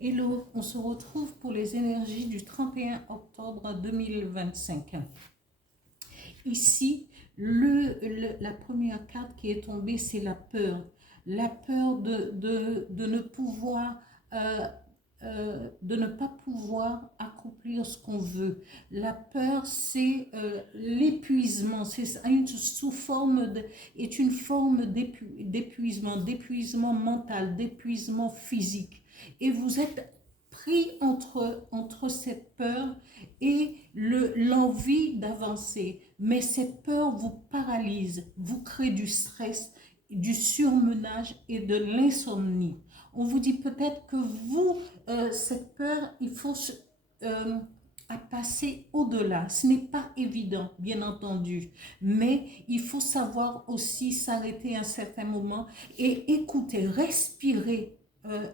Hello, on se retrouve pour les énergies du 31 octobre 2025. Ici, la première carte qui est tombée, c'est la peur. La peur de ne pouvoir, de ne pas pouvoir accomplir ce qu'on veut. La peur, c'est l'épuisement. C'est sous forme est une forme d'épuisement mental, d'épuisement physique. Et vous êtes pris entre cette peur et l'envie d'avancer. Mais cette peur vous paralyse, vous crée du stress, du surmenage et de l'insomnie. On vous dit peut-être que vous, cette peur, il faut à passer au-delà. Ce n'est pas évident, bien entendu, mais il faut savoir aussi s'arrêter à un certain moment et écouter, respirer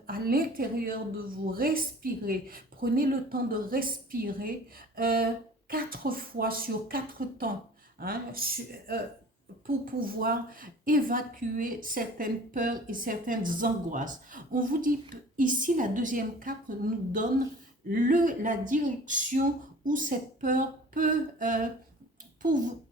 à l'intérieur de vous, respirer. Prenez le temps de respirer 4 fois sur 4 temps, hein, pour pouvoir évacuer certaines peurs et certaines angoisses. On vous dit ici, la deuxième carte nous donne la direction où cette peur peut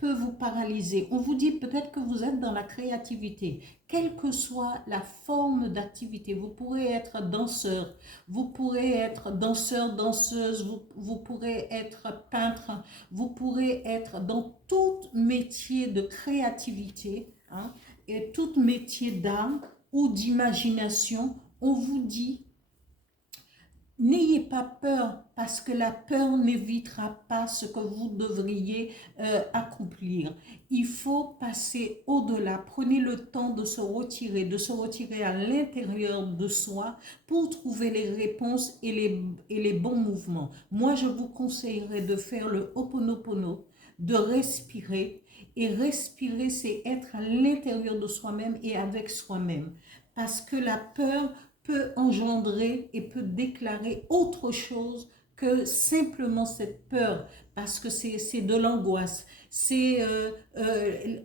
vous paralyser. On vous dit peut-être que vous êtes dans la créativité, quelle que soit la forme d'activité. Vous pourrez être danseur, vous pourrez être danseur, danseuse, vous pourrez être peintre, vous pourrez être dans tout métier de créativité, hein, et tout métier d'art ou d'imagination. On vous dit n'ayez pas peur, parce que la peur n'évitera pas ce que vous devriez accomplir. Il faut passer au-delà. Prenez le temps de se retirer à l'intérieur de soi pour trouver les réponses et les bons mouvements. Moi, je vous conseillerais de faire le Ho'oponopono, de respirer. Et respirer, c'est être à l'intérieur de soi-même et avec soi-même. Parce que la peur peut engendrer et peut déclarer autre chose que simplement cette peur, parce que c'est de l'angoisse. C'est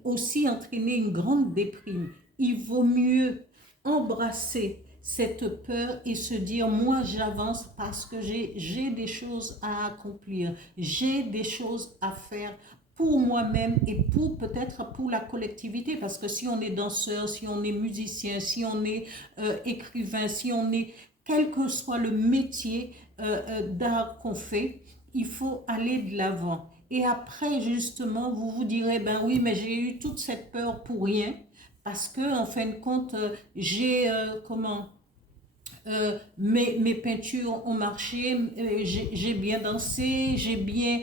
aussi entraîner une grande déprime. Il vaut mieux embrasser cette peur et se dire, moi j'avance parce que j'ai des choses à accomplir, j'ai des choses à faire pour moi-même et pour peut-être pour la collectivité, parce que si on est danseur, si on est musicien, si on est écrivain, si on est, quel que soit le métier d'art qu'on fait, il faut aller de l'avant. Et après, justement, vous vous direz, ben oui, mais j'ai eu toute cette peur pour rien, parce que en fin de compte, j'ai, mes peintures ont marché, j'ai bien dansé, j'ai bien,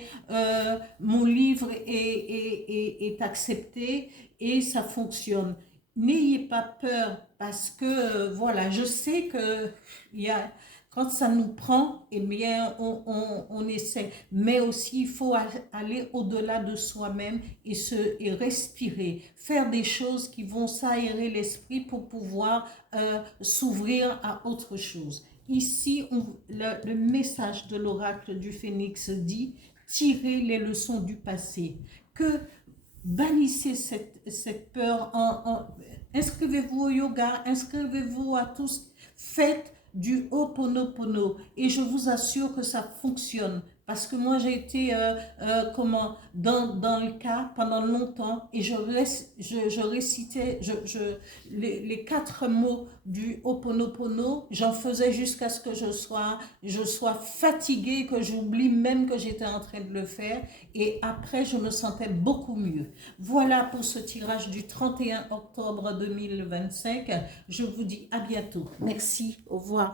mon livre est accepté et ça fonctionne. N'ayez pas peur, parce que voilà, je sais que il y a, quand ça nous prend, eh bien, on essaie. Mais aussi, il faut aller au-delà de soi-même et respirer. Faire des choses qui vont s'aérer l'esprit pour pouvoir s'ouvrir à autre chose. Ici, le message de l'oracle du Phénix dit, tirez les leçons du passé. Que bannissez cette peur. Inscrivez-vous au yoga, inscrivez-vous à tous. Faites du Ho'oponopono et je vous assure que ça fonctionne, parce que moi j'ai été dans le cas pendant longtemps et je récitais les 4 mots du Ho'oponopono, j'en faisais jusqu'à ce que je sois fatiguée, que j'oublie même que j'étais en train de le faire, et après je me sentais beaucoup mieux. Voilà pour ce tirage du 31 octobre 2025. Je vous dis à bientôt. Merci, au revoir.